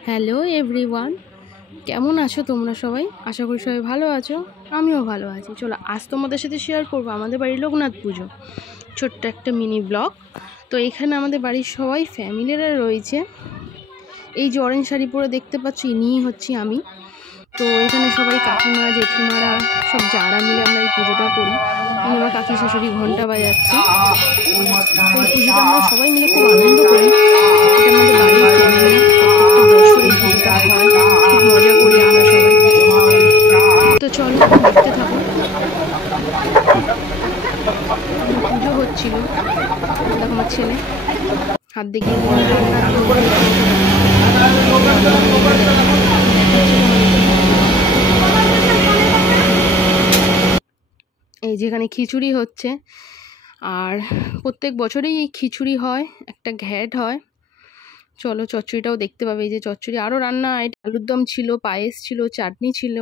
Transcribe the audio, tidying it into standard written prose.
Hello everyone, কেমন আছো তোমরা সবাই? আশা করি সবাই ভালো আছো, আমিও ভালো আছি। চলো আজ তোমাদের সাথে শেয়ার করবো আমাদের বাড়ির লোকনাথ পুজো, ছোট্ট একটা মিনি ব্লগ। তো এখানে আমাদের বাড়ির সবাই ফ্যামিলিরা রয়েছে। এই যে অরেঞ্জ শাড়ি পরে দেখতে পাচ্ছ, ইনিই হচ্ছি আমি। তো এখানে সবাই কাকিমা জেঠিমারা সব যারা মিলে আমরা এই পুজোটা করি। আমার কাকি শাশুড়ি ঘন্টা বাজাচ্ছে। তো এই পুজোটা আমরা সবাই মিলে খুব আনন্দ করি। এটা আমাদের বাড়ির ফ্যামিলি, প্রত্যেকটা বছর এই পুজোটা হয়, খুব মজা করি আমরা সবাই। তো চলো দেখতে থাকো। পুজো হচ্ছিল, দেখো আমার ছেলে হাত দেখিয়ে এই যেখানে খিচুড়ি হচ্ছে। আর প্রত্যেক বছরেই এই খিচুড়ি হয়, একটা ঘ্যাট হয়। চলো চচ্চড়িটাও দেখতে পাবে। এই যে চচ্চড়ি, আরও রান্না, এটা আলুর দম ছিল, পায়েস ছিল, চাটনি ছিল।